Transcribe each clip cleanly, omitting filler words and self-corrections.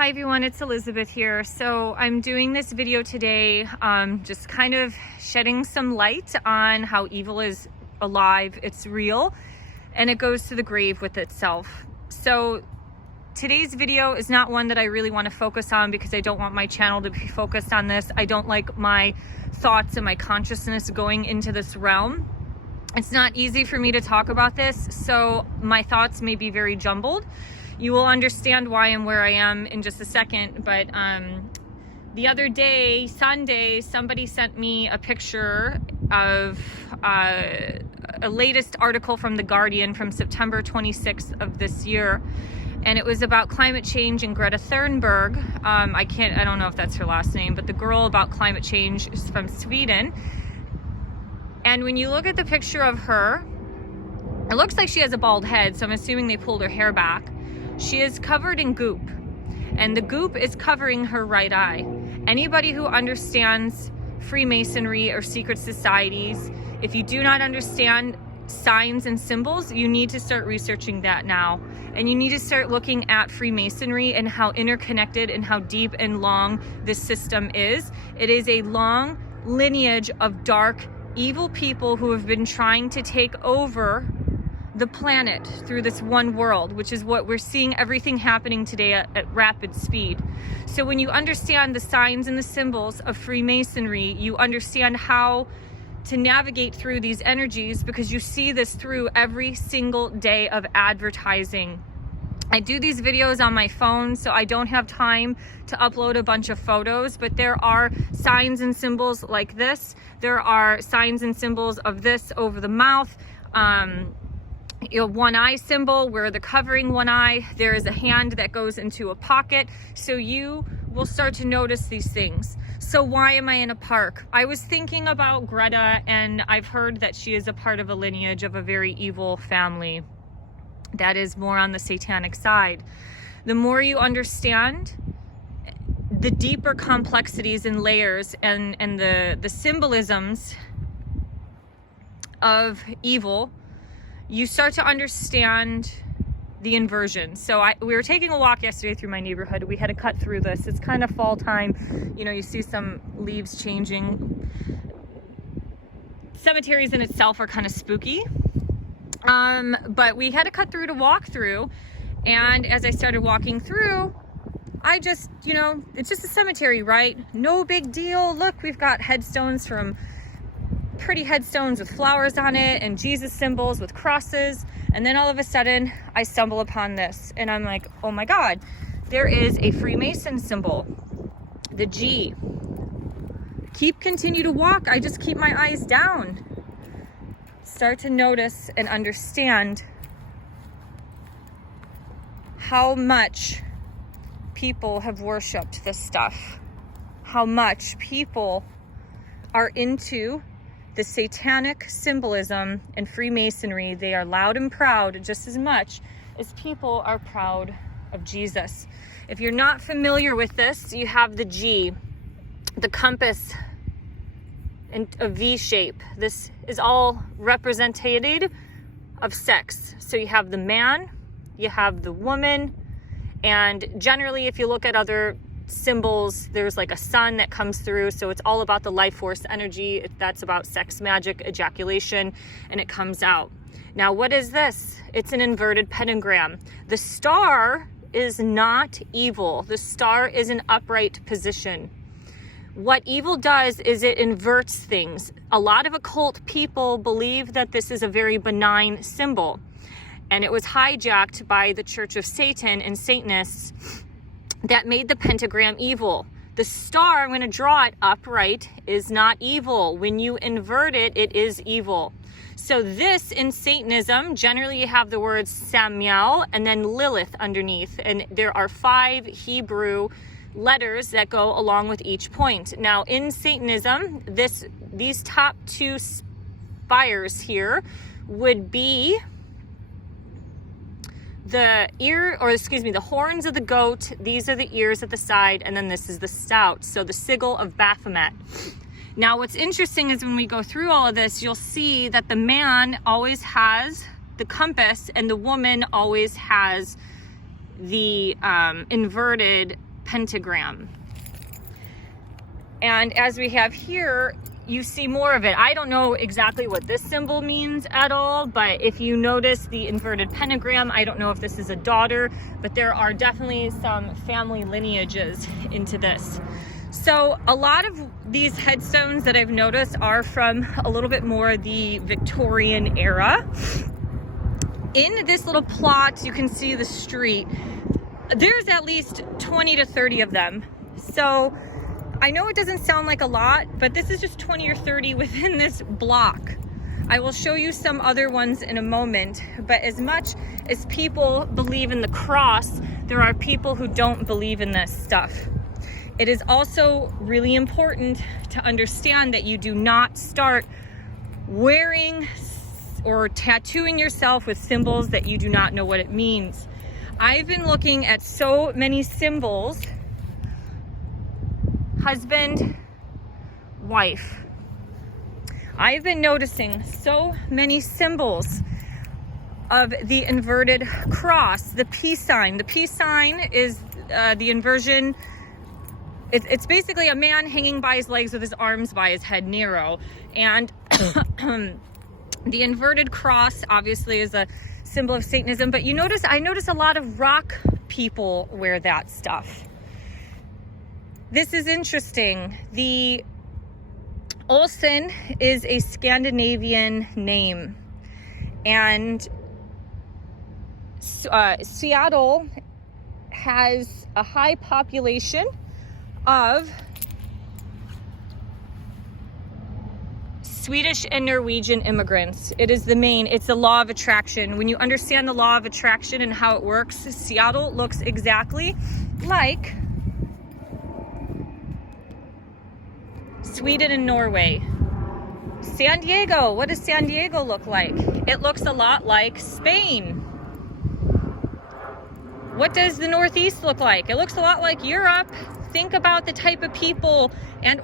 Hi everyone, it's Elizabeth here. So I'm doing this video today, just kind of shedding some light on how evil is alive, it's real, and it goes to the grave with itself. So today's video is not one that I really want to focus on because I don't want my channel to be focused on this. I don't like my thoughts and my consciousness going into this realm. It's not easy for me to talk about this, so my thoughts may be very jumbled. You will understand why I'm where I am in just a second, but the other day, Sunday, somebody sent me a picture of a latest article from The Guardian from September 26th of this year, and it was about climate change and Greta Thunberg. I don't know if that's her last name, but the girl about climate change is from Sweden. And when you look at the picture of her, it looks like she has a bald head, so I'm assuming they pulled her hair back. She is covered in goop, and the goop is covering her right eye. Anybody who understands Freemasonry or secret societies, if you do not understand signs and symbols, you need to start researching that now. And you need to start looking at Freemasonry and how interconnected and how deep and long this system is. It is a long lineage of dark, evil people who have been trying to take over the planet through this one world, which is what we're seeing everything happening today at rapid speed. So when you understand the signs and the symbols of Freemasonry, you understand how to navigate through these energies, because you see this through every single day of advertising. I do these videos on my phone, so I don't have time to upload a bunch of photos, but there are signs and symbols like this. There are signs and symbols of this over the mouth. One eye symbol where they're covering one eye. There is a hand that goes into a pocket. So you will start to notice these things. So why am I in a park? I was thinking about Greta, and I've heard that she is a part of a lineage of a very evil family that is more on the satanic side. The more you understand the deeper complexities and layers and the symbolisms of evil, you start to understand the inversion. So we were taking a walk yesterday through my neighborhood. We had to cut through this. It's kind of fall time. You know, you see some leaves changing. Cemeteries in itself are kind of spooky. But we had to cut through to walk through. And as I started walking through, I just, it's just a cemetery, right? No big deal. Look, we've got headstones from pretty headstones with flowers on it and Jesus symbols with crosses. And then all of a sudden I stumble upon this and I'm like, oh my God, there is a Freemason symbol, the G. Continue to walk. I just keep my eyes down. Start to notice and understand how much people have worshipped this stuff, how much people are into the satanic symbolism and Freemasonry. They are loud and proud just as much as people are proud of Jesus. If you're not familiar with this, you have the G, the compass, and a V shape. This is all representative of sex. So you have the man, you have the woman, and generally if you look at other symbols, there's like a sun that comes through, so it's all about the life force energy. That's about sex magic, ejaculation, and it comes out. Now what is this? It's an inverted pentagram. The star is not evil. The star is an upright position. What evil does is it inverts things. A lot of occult people believe that this is a very benign symbol, and it was hijacked by the Church of Satan and Satanists that made the pentagram evil. The star, I'm going to draw it upright, is not evil. When you invert it, it is evil. So this in Satanism, generally you have the words Samael and then Lilith underneath. And there are 5 Hebrew letters that go along with each point. Now in Satanism, these top 2 spires here would be the horns of the goat. These are the ears at the side, and then this is the stout. So the sigil of Baphomet. Now what's interesting is when we go through all of this, you'll see that the man always has the compass and the woman always has the inverted pentagram. And as we have here, you see more of it. I don't know exactly what this symbol means at all, but if you notice the inverted pentagram, I don't know if this is a daughter, but there are definitely some family lineages into this. So a lot of these headstones that I've noticed are from a little bit more the Victorian era. In this little plot, you can see the street. There's at least 20 to 30 of them. So I know it doesn't sound like a lot, but this is just 20 or 30 within this block. I will show you some other ones in a moment, but as much as people believe in the cross, there are people who don't believe in this stuff. It is also really important to understand that you do not start wearing or tattooing yourself with symbols that you do not know what it means. I've been looking at so many symbols. Husband, wife. I've been noticing so many symbols of the inverted cross, the peace sign. The peace sign is the inversion. It's basically a man hanging by his legs with his arms by his head narrow. And the inverted cross obviously is a symbol of Satanism, but I notice a lot of rock people wear that stuff. This is interesting. The Olsen is a Scandinavian name, and Seattle has a high population of Swedish and Norwegian immigrants. It's the law of attraction. When you understand the law of attraction and how it works, Seattle looks exactly like Sweden and Norway. San Diego, what does San Diego look like? It looks a lot like Spain. What does the Northeast look like? It looks a lot like Europe. Think about the type of people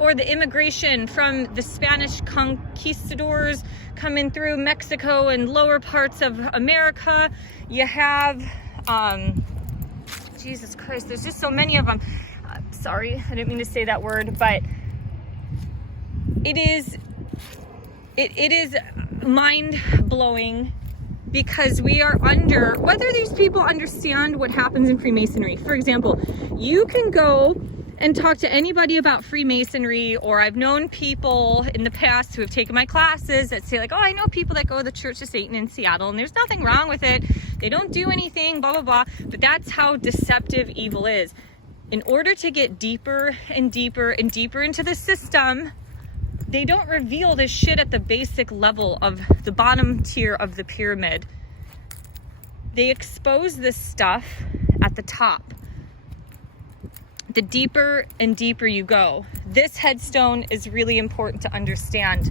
or the immigration from the Spanish conquistadors coming through Mexico and lower parts of America. You have, Jesus Christ, there's just so many of them. Sorry, I didn't mean to say that word, but it is mind-blowing because we are under, whether these people understand what happens in Freemasonry. For example, you can go and talk to anybody about Freemasonry, or I've known people in the past who have taken my classes that say like, oh, I know people that go to the Church of Satan in Seattle and there's nothing wrong with it. They don't do anything, blah, blah, blah. But that's how deceptive evil is. In order to get deeper and deeper and deeper into the system, they don't reveal this shit at the basic level of the bottom tier of the pyramid. They expose this stuff at the top. The deeper and deeper you go. This headstone is really important to understand.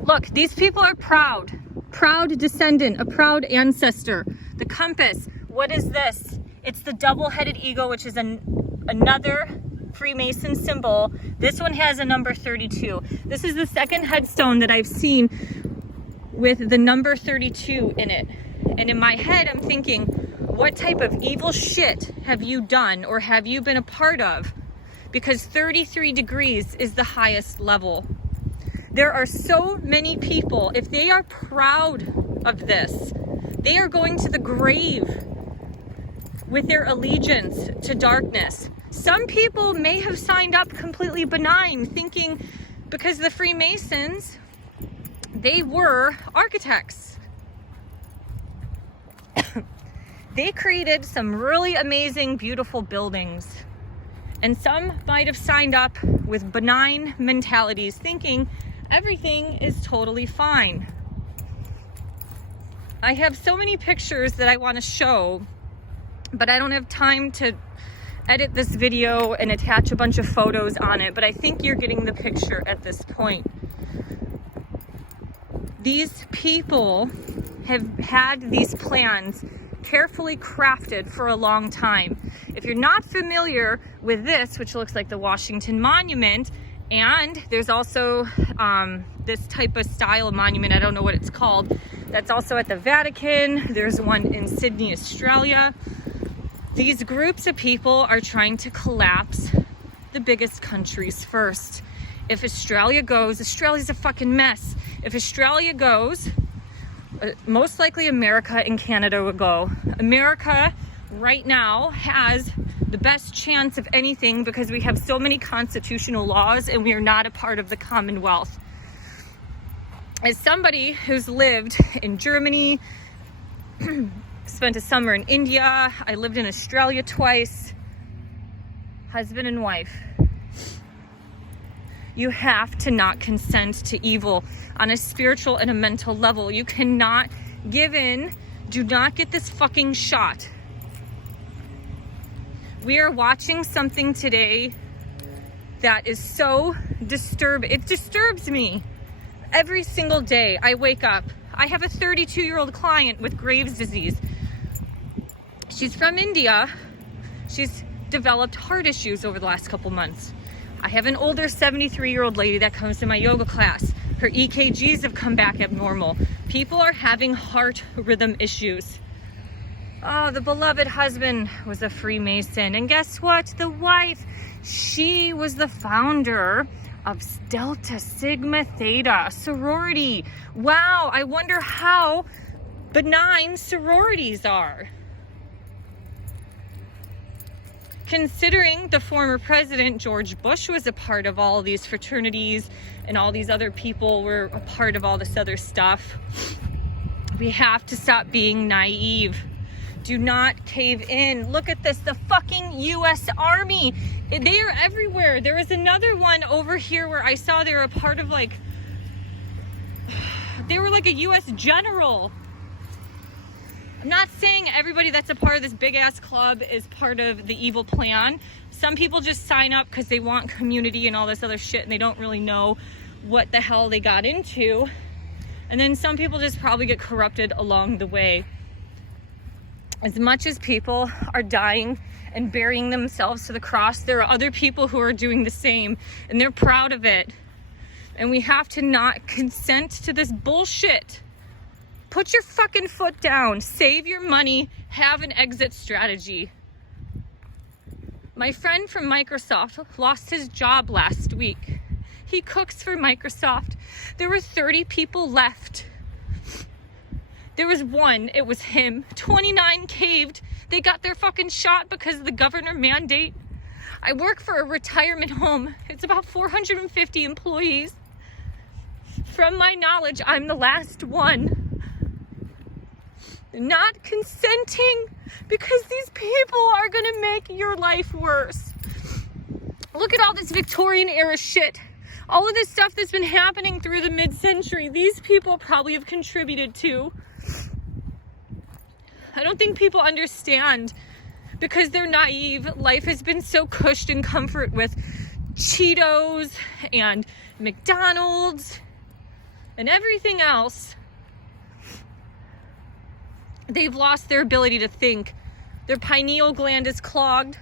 Look, these people are proud. Proud descendant, a proud ancestor. The compass, what is this? It's the double-headed eagle, which is another Freemason symbol. This one has a number 32. This is the second headstone that I've seen with the number 32 in it. And in my head, I'm thinking, what type of evil shit have you done or have you been a part of? Because 33 degrees is the highest level. There are so many people, if they are proud of this, they are going to the grave with their allegiance to darkness. Some people may have signed up completely benign, thinking because the Freemasons, they were architects. They created some really amazing, beautiful buildings. And some might have signed up with benign mentalities, thinking everything is totally fine. I have so many pictures that I want to show, but I don't have time to edit this video and attach a bunch of photos on it, but I think you're getting the picture at this point. These people have had these plans carefully crafted for a long time. If you're not familiar with this, which looks like the Washington Monument, and there's also this type of style of monument, I don't know what it's called, that's also at the Vatican. There's one in Sydney, Australia. These groups of people are trying to collapse the biggest countries first. If Australia goes, Australia's a fucking mess. If Australia goes, most likely America and Canada will go. America right now has the best chance of anything because we have so many constitutional laws and we are not a part of the Commonwealth. As somebody who's lived in Germany, spent a summer in India, I lived in Australia twice, husband and wife, you have to not consent to evil on a spiritual and a mental level. You cannot give in. Do not get this fucking shot. We are watching something today that is so disturbing. It disturbs me. Every single day I wake up. I have a 32-year-old client with Graves' disease. She's from India. She's developed heart issues over the last couple months. I have an older 73-year-old lady that comes to my yoga class. Her EKGs have come back abnormal. People are having heart rhythm issues. Oh, the beloved husband was a Freemason. And guess what? The wife, she was the founder of Delta Sigma Theta, a sorority. Wow, I wonder how benign sororities are. Considering the former president, George Bush, was a part of all of these fraternities and all these other people were a part of all this other stuff, we have to stop being naive. Do not cave in. Look at this, the fucking U.S. Army. They are everywhere. There was another one over here where I saw they were a part of they were like a U.S. general. I'm not saying everybody that's a part of this big ass club is part of the evil plan. Some people just sign up because they want community and all this other shit and they don't really know what the hell they got into. And then some people just probably get corrupted along the way. As much as people are dying and burying themselves to the cross, there are other people who are doing the same and they're proud of it. And we have to not consent to this bullshit. Put your fucking foot down, save your money, have an exit strategy. My friend from Microsoft lost his job last week. He cooks for Microsoft. There were 30 people left. There was one, it was him. 29 caved. They got their fucking shot because of the governor mandate. I work for a retirement home. It's about 450 employees. From my knowledge, I'm the last one. Not consenting because these people are gonna make your life worse. Look at all this Victorian era shit. All of this stuff that's been happening through the mid-century, these people probably have contributed to. I don't think people understand because they're naive. Life has been so cushed and comfort with Cheetos and McDonald's and everything else. They've lost their ability to think. Their pineal gland is clogged.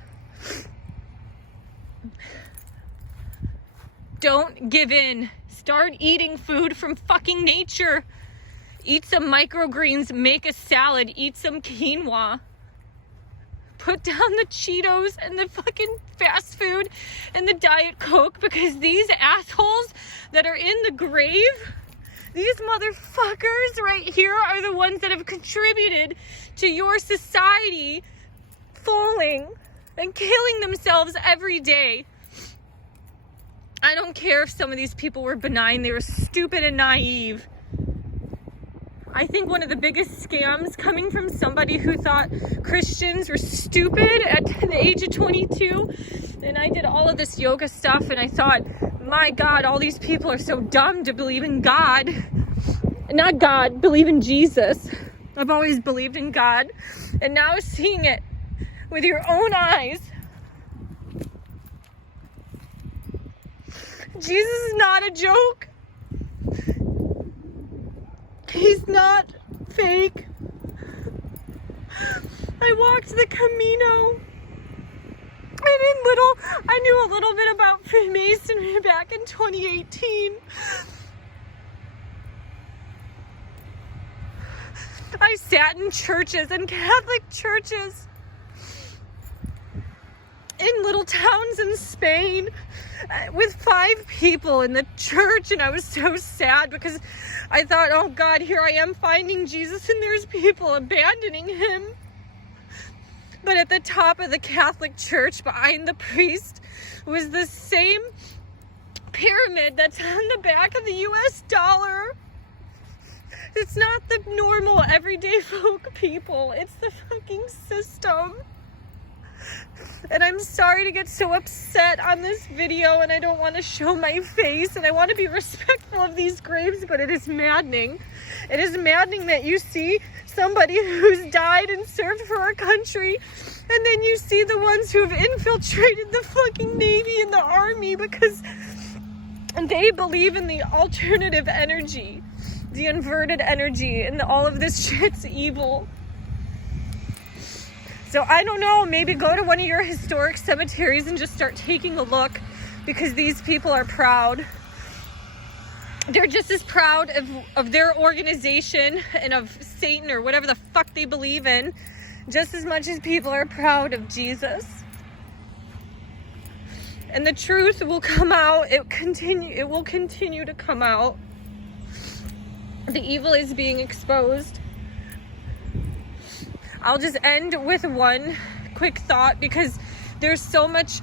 Don't give in. Start eating food from fucking nature. Eat some microgreens, make a salad, eat some quinoa. Put down the Cheetos and the fucking fast food and the Diet Coke because these assholes that are in the grave, these motherfuckers right here are the ones that have contributed to your society falling and killing themselves every day. I don't care if some of these people were benign, they were stupid and naive. I think one of the biggest scams coming from somebody who thought Christians were stupid at the age of 22. And I did all of this yoga stuff and I thought, my God, all these people are so dumb to believe in God. Not God, believe in Jesus. I've always believed in God. And now seeing it with your own eyes. Jesus is not a joke. He's not fake. I walked the Camino. I knew a little bit about Freemasonry back in 2018. I sat in churches and Catholic churches in little towns in Spain with 5 people in the church, and I was so sad because I thought, oh God, here I am finding Jesus and there's people abandoning him. But at the top of the Catholic Church, behind the priest, was the same pyramid that's on the back of the US dollar. It's not the normal everyday folk people, it's the fucking system. And I'm sorry to get so upset on this video, and I don't want to show my face, and I want to be respectful of these graves, but it is maddening. It is maddening that you see somebody who's died and served for our country, and then you see the ones who have infiltrated the fucking Navy and the Army because they believe in the alternative energy, the inverted energy, and all of this shit's evil. So I don't know, maybe go to one of your historic cemeteries and just start taking a look, because these people are proud. They're just as proud of their organization and of Satan or whatever the fuck they believe in, just as much as people are proud of Jesus. And the truth will come out. It will continue to come out. The evil is being exposed. I'll just end with one quick thought, because there's so much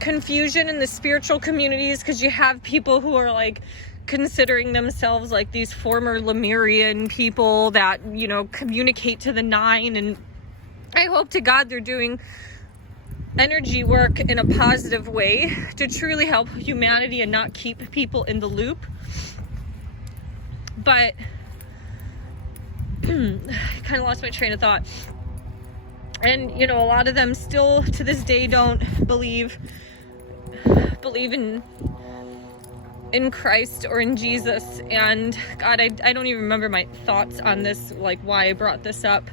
confusion in the spiritual communities, because you have people who are like considering themselves like these former Lemurian people that, you know, communicate to the nine, and I hope to God they're doing energy work in a positive way to truly help humanity and not keep people in the loop. But I kind of lost my train of thought. And, you know, a lot of them still to this day don't believe in Christ or in Jesus. And God, I don't even remember my thoughts on this, like why I brought this up.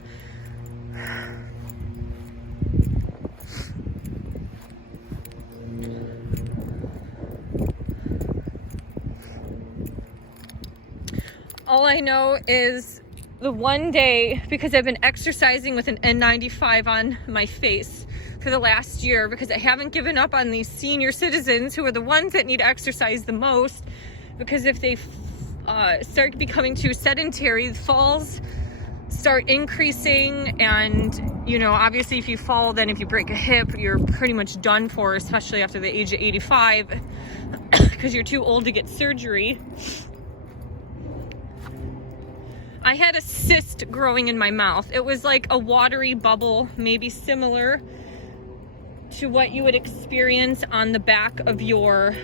All I know is the one day, because I've been exercising with an N95 on my face for the last year, because I haven't given up on these senior citizens who are the ones that need exercise the most, because if they start becoming too sedentary, the falls start increasing. And, you know, obviously if you fall, then if you break a hip, you're pretty much done for, especially after the age of 85, because you're too old to get surgery. I had a cyst growing in my mouth. It was like a watery bubble, maybe similar to what you would experience on the back of your,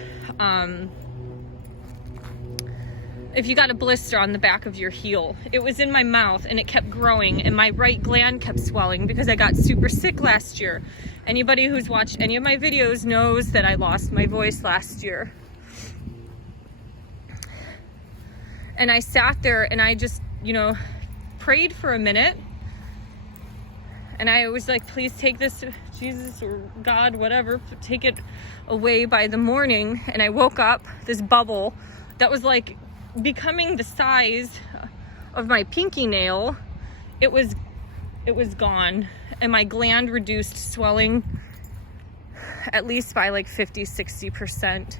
if you got a blister on the back of your heel. It was in my mouth and it kept growing, and my right gland kept swelling because I got super sick last year. Anybody who's watched any of my videos knows that I lost my voice last year. And I sat there and I just, you know, prayed for a minute, and I was like, please take this, Jesus or God, whatever, take it away by the morning. And I woke up, this bubble that was like becoming the size of my pinky nail, it was gone, and my gland reduced swelling at least by like 50-60%.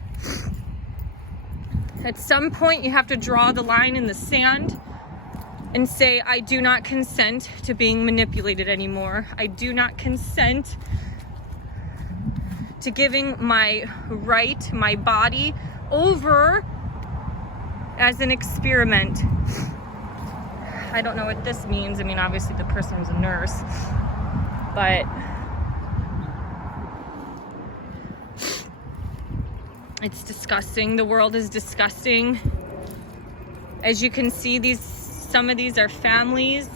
At some point you have to draw the line in the sand and say, I do not consent to being manipulated anymore. I do not consent to giving my body over as an experiment. I don't know what this means. I mean, obviously the person was a nurse, but it's disgusting. The world is disgusting. As you can see, some of these are families.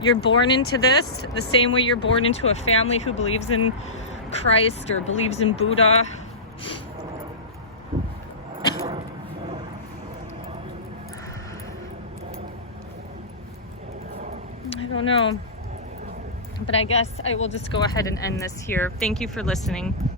You're born into this the same way you're born into a family who believes in Christ or believes in Buddha. I don't know, but I guess I will just go ahead and end this here. Thank you for listening.